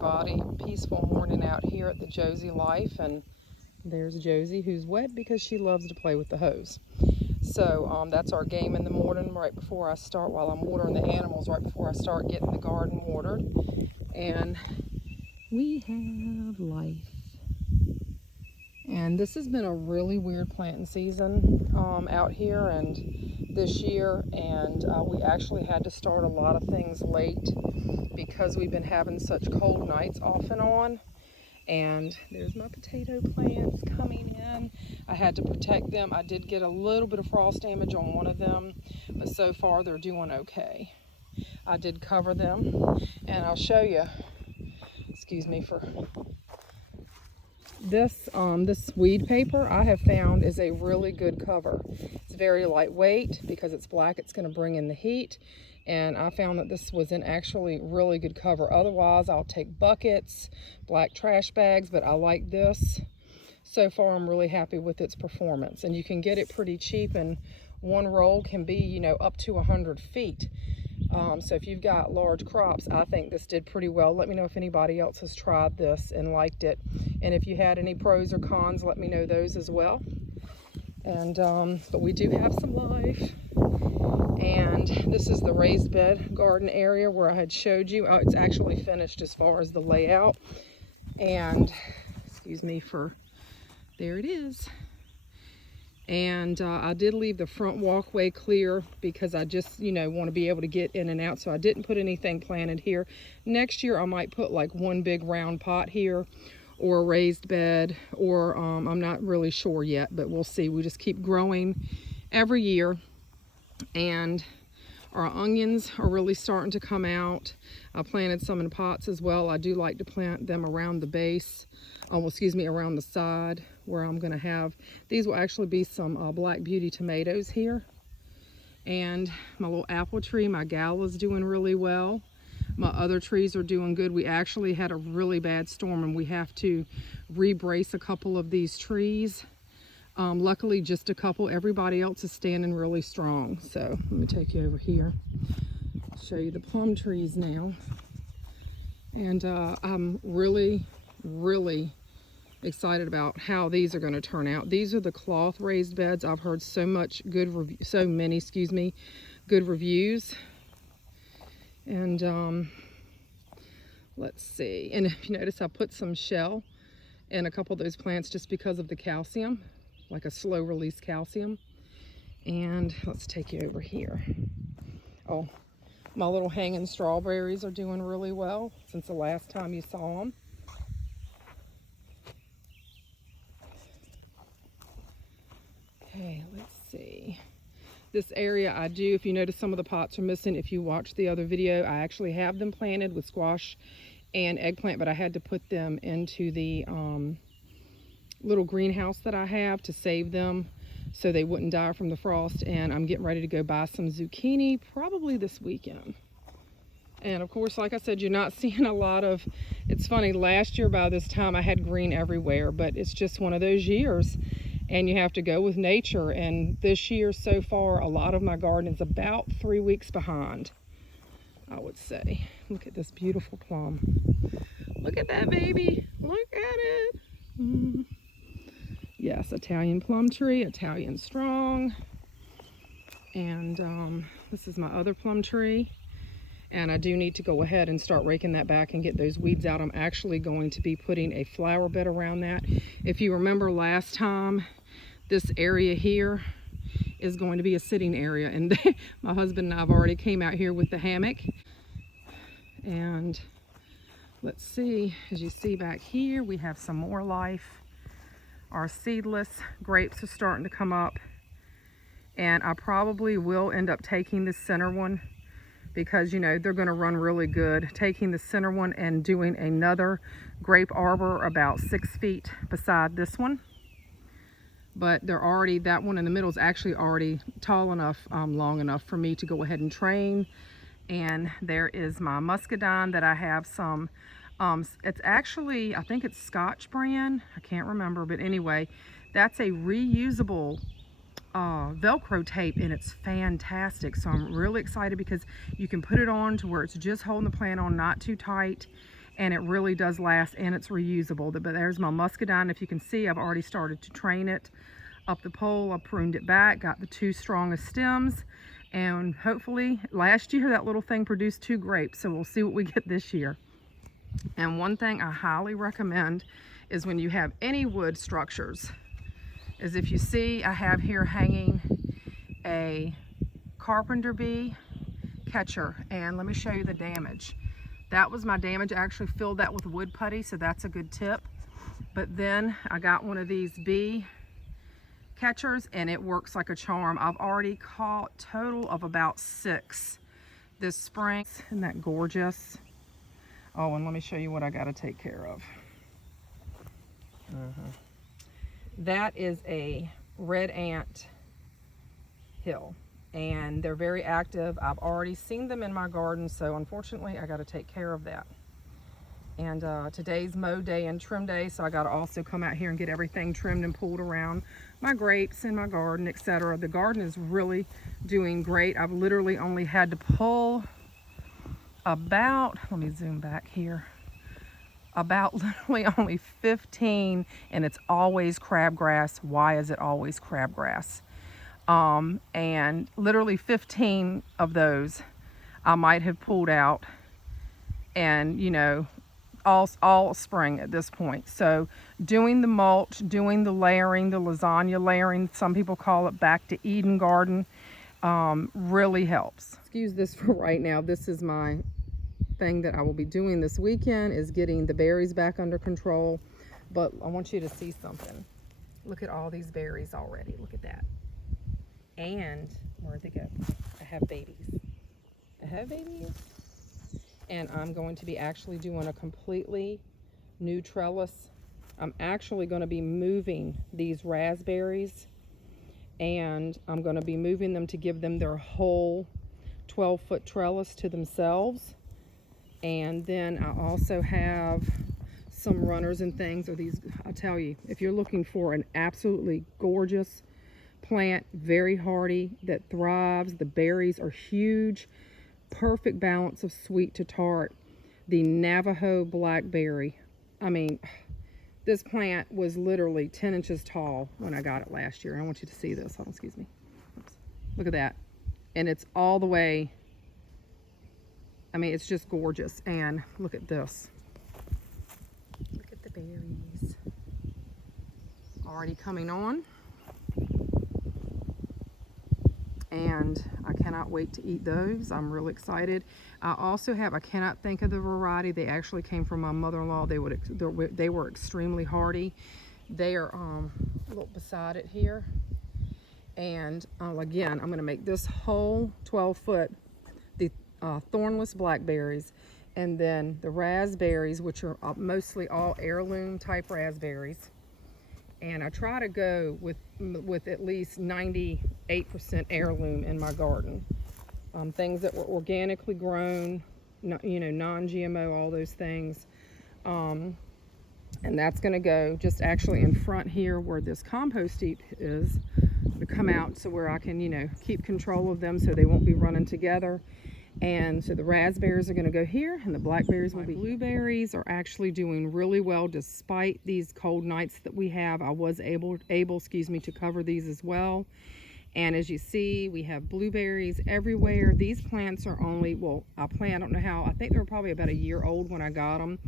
everybody. Peaceful morning out here at the Josie Life, and there's Josie, who's wet because she loves to play with the hose. So that's our game in the morning right before I start, while I'm watering the animals, right before I start getting the garden watered. And we have life. And this has been a really weird planting season out here and this year, and we actually had to start a lot of things late because we've been having such cold nights off and on. And there's my potato plants coming in. I had to protect them. I did get a little bit of frost damage on one of them, but so far they're doing okay. I did cover them, and I'll show you, excuse me for this, this weed paper I have found is a really good cover. It's very lightweight because it's black. It's going to bring in the heat, and I found that this was an actually really good cover. Otherwise, I'll take buckets, black trash bags, but I like this. So far, I'm really happy with its performance, and you can get it pretty cheap, and one roll can be, you know, up to 100 feet. So if you've got large crops, I think this did pretty well. Let me know if anybody else has tried this and liked it. And if you had any pros or cons, let me know those as well. And but we do have some life. And this is the raised bed garden area where I had showed you. It's actually finished as far as the layout. And excuse me for, there it is. And I did leave the front walkway clear because I just, you know, want to be able to get in and out. So I didn't put anything planted here. Next year I might put like one big round pot here, or a raised bed, or I'm not really sure yet, but we'll see. We just keep growing every year. And our onions are really starting to come out. I planted some in pots as well. I do like to plant them around the base, around the side where I'm going to have, these will actually be some Black Beauty tomatoes here. And my little apple tree, my gal, is doing really well. My other trees are doing good. We actually had a really bad storm and we have to re-brace a couple of these trees. Luckily just a couple. Everybody else is standing really strong. So let me take you over here, show you the plum trees now. And I'm really excited about how these are going to turn out. These are the cloth raised beds. I've heard so many good reviews. And let's see, and if you notice, I put some shell in a couple of those plants just because of the calcium, like a slow release calcium. And let's take you over here. Oh, my little hanging strawberries are doing really well since the last time you saw them. Okay, let's see. This area I do, if you notice some of the pots are missing, if you watch the other video, I actually have them planted with squash and eggplant, but I had to put them into the little greenhouse that I have to save them so they wouldn't die from the frost. And I'm getting ready to go buy some zucchini probably this weekend. And of course, like I said, you're not seeing a lot of, it's funny, last year by this time I had green everywhere, but it's just one of those years. And you have to go with nature. And this year so far, a lot of my garden is about 3 weeks behind, I would say. Look at this beautiful plum. Look at that baby. Look at it. Yes, Italian plum tree, Italian strong. And this is my other plum tree. And I do need to go ahead and start raking that back and get those weeds out. I'm actually going to be putting a flower bed around that. If you remember last time, this area here is going to be a sitting area. And my husband and I have already came out here with the hammock. And let's see, as you see back here, we have some more life. Our seedless grapes are starting to come up. And I probably will end up taking the center one, because, you know, they're going to run really good. Taking the center one and doing another grape arbor about 6 feet beside this one. But they're already, that one in the middle is actually already tall enough, long enough for me to go ahead and train. And there is my muscadine that I have some, it's actually, I think it's Scotch brand. I can't remember, but anyway, that's a reusable Velcro tape, and it's fantastic. So I'm really excited because you can put it on to where it's just holding the plant on, not too tight, and it really does last, and it's reusable. But there's my muscadine. If you can see, I've already started to train it up the pole. I pruned it back, got the 2 strongest stems, and hopefully last year that little thing produced 2 grapes, so we'll see what we get this year. And one thing I highly recommend is when you have any wood structures, is if you see I have here hanging a carpenter bee catcher, and let me show you the damage. That was my damage. I actually filled that with wood putty, so that's a good tip. But then I got one of these bee catchers, and it works like a charm. I've already caught a total of about 6 this spring. Isn't that gorgeous? Oh, and let me show you what I got to take care of. That is a red ant hill, and they're very active. I've already seen them in my garden, so unfortunately I got to take care of that. And today's mow day and trim day, so I got to also come out here and get everything trimmed and pulled around my grapes and my garden, etc. The garden is really doing great. I've literally only had to pull about, let me zoom back here, about literally only 15, and it's always crabgrass. Why is it always crabgrass? And literally 15 of those I might have pulled out, and you know, all spring at this point. So doing the mulch, doing the layering, the lasagna layering, some people call it back to Eden garden, really helps. Excuse this for right now. This is my thing that I will be doing this weekend, is getting the berries back under control. But I want you to see something. Look at all these berries already. Look at that. And where'd they go? I have babies. I have babies. And I'm going to be actually doing a completely new trellis. I'm actually going to be moving these raspberries, and I'm going to be moving them to give them their whole 12-foot trellis to themselves. And then I also have some runners and things. Or these, I'll tell you, if you're looking for an absolutely gorgeous plant, very hardy, that thrives, the berries are huge, perfect balance of sweet to tart, the Navajo Blackberry. I mean, this plant was literally 10 inches tall when I got it last year. I want you to see this. Hold on, excuse me. Oops. Look at that. And it's all the way, I mean, it's just gorgeous. And look at this. Look at the berries. Already coming on. And I cannot wait to eat those. I'm really excited. I also have, I cannot think of the variety. They actually came from my mother-in-law. They were extremely hardy. They are look beside it here. And again, I'm going to make this whole 12-foot, the thornless blackberries, and then the raspberries, which are mostly all heirloom type raspberries. And I try to go with at least 98% heirloom in my garden. Things that were organically grown, you know, non-GMO, all those things. And that's going to go just actually in front here where this compost heap is, to come out so where I can, you know, keep control of them so they won't be running together. And so the raspberries are going to go here, and the blackberries will be. Blueberries are actually doing really well despite these cold nights that we have. I was able, excuse me, to cover these as well. And as you see, we have blueberries everywhere. These plants are only, well, I don't know how, I think they were probably about a year old when I got them.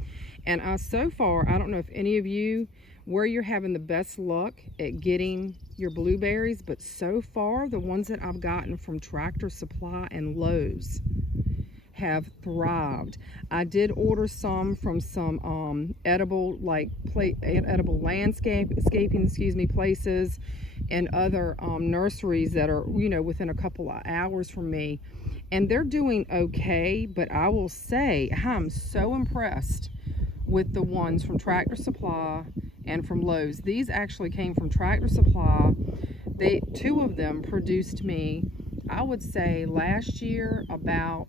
And so far, I don't know if any of you, where you're having the best luck at getting your blueberries, but so far, the ones that I've gotten from Tractor Supply and Lowe's have thrived. I did order some from some edible landscaping, excuse me, places, and other nurseries that are, you know, within a couple of hours from me, and they're doing okay. But I will say I'm so impressed with the ones from Tractor Supply and from Lowe's. These actually came from Tractor Supply. Two of them produced me, I would say last year, about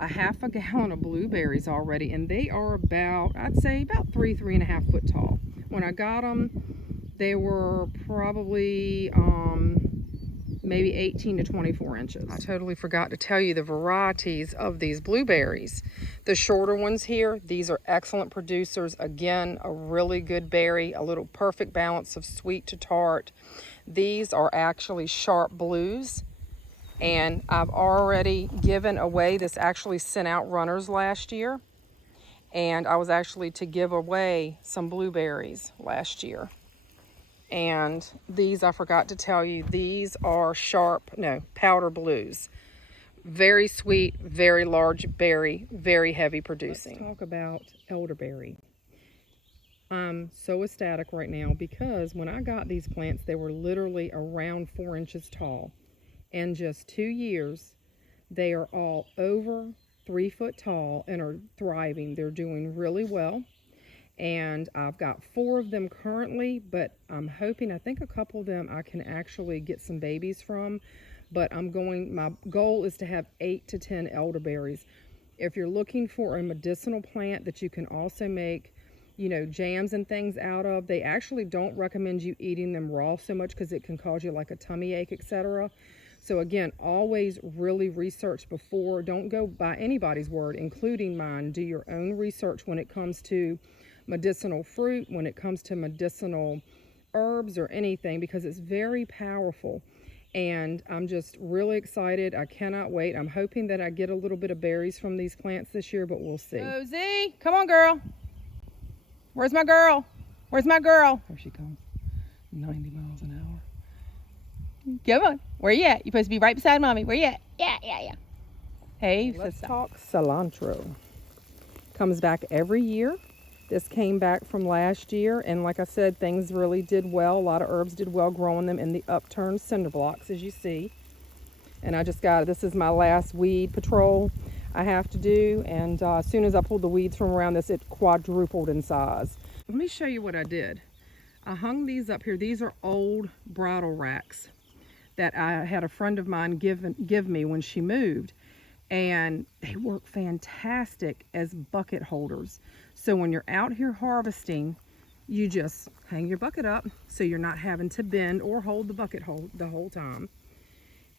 a half a gallon of blueberries already, and they are about, I'd say about 3.5 foot tall. When I got them, they were probably maybe 18 to 24 inches. I totally forgot to tell you the varieties of these blueberries. The shorter ones here, these are excellent producers. Again, a really good berry, a little perfect balance of sweet to tart. These are actually sharp blues, and I've already given away, this actually sent out runners last year, and I was actually to give away some blueberries last year. And these, I forgot to tell you, these are powder blues. Very sweet, very large berry, very heavy producing. Let's talk about elderberry. I'm so ecstatic right now because when I got these plants, they were literally around 4 inches tall. In just 2 years, they are all over 3 foot tall and are thriving. They're doing really well. And I've got 4 of them currently, but I'm hoping, I think a couple of them I can actually get some babies from, but my goal is to have 8 to 10 elderberries. If you're looking for a medicinal plant that you can also make, jams and things out of, they actually don't recommend you eating them raw so much because it can cause you like a tummy ache, etc. So again, always really research before. Don't go by anybody's word, including mine. Do your own research when it comes to medicinal fruit, when it comes to medicinal herbs or anything, because it's very powerful. And I'm just really excited. I cannot wait. I'm hoping that I get a little bit of berries from these plants this year, but we'll see. Rosie, come on, girl. Where's my girl? Where's my girl? There she comes. 90 miles an hour. Come on. Where you at? You're supposed to be right beside mommy. Where you at? Yeah. Hey, let's talk cilantro. Comes back every year. This came back from last year, and like I said, things really did well. A lot of herbs did well growing them in the upturned cinder blocks, as you see. And I just this is my last weed patrol I have to do, and as soon as I pulled the weeds from around this, it quadrupled in size. Let me show you what I did. I hung these up here. These are old bridle racks that I had a friend of mine give me when she moved. And they work fantastic as bucket holders. So when you're out here harvesting, you just hang your bucket up so you're not having to bend or hold the bucket the whole time.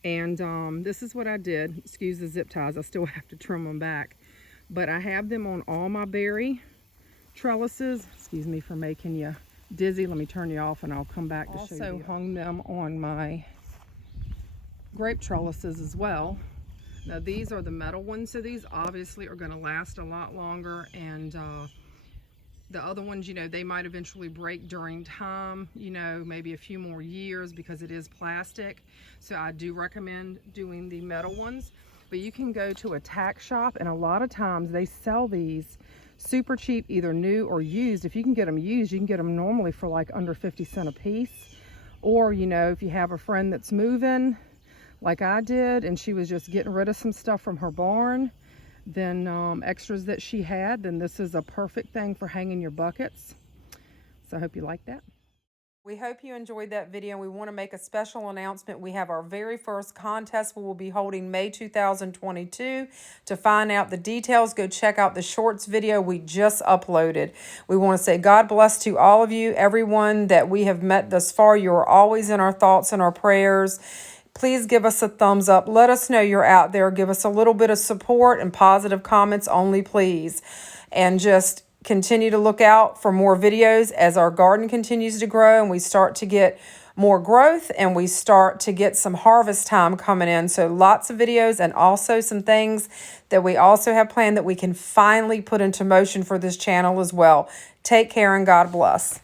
And this is what I did. Excuse the zip ties, I still have to trim them back. But I have them on all my berry trellises. Excuse me for making you dizzy. Let me turn you off and I'll come back to show you. Also hung them on my grape trellises as well. Now these are the metal ones, so these obviously are going to last a lot longer, and the other ones, they might eventually break during time, maybe a few more years because it is plastic. So I do recommend doing the metal ones, but you can go to a tack shop and a lot of times they sell these super cheap, either new or used. If you can get them used, you can get them normally for like under 50 cents a piece. Or, if you have a friend that's moving, like I did, and she was just getting rid of some stuff from her barn, then extras that she had, then this is a perfect thing for hanging your buckets. So I hope you like that. We hope you enjoyed that video. We want to make a special announcement. We have our very first contest we will be holding May 2022. To find out the details, go check out the shorts video we just uploaded. We want to say God bless to all of you, everyone that we have met thus far. You are always in our thoughts and our prayers. Please give us a thumbs up. Let us know you're out there. Give us a little bit of support and positive comments only, please. And just continue to look out for more videos as our garden continues to grow and we start to get more growth and we start to get some harvest time coming in. So lots of videos and also some things that we also have planned that we can finally put into motion for this channel as well. Take care and God bless.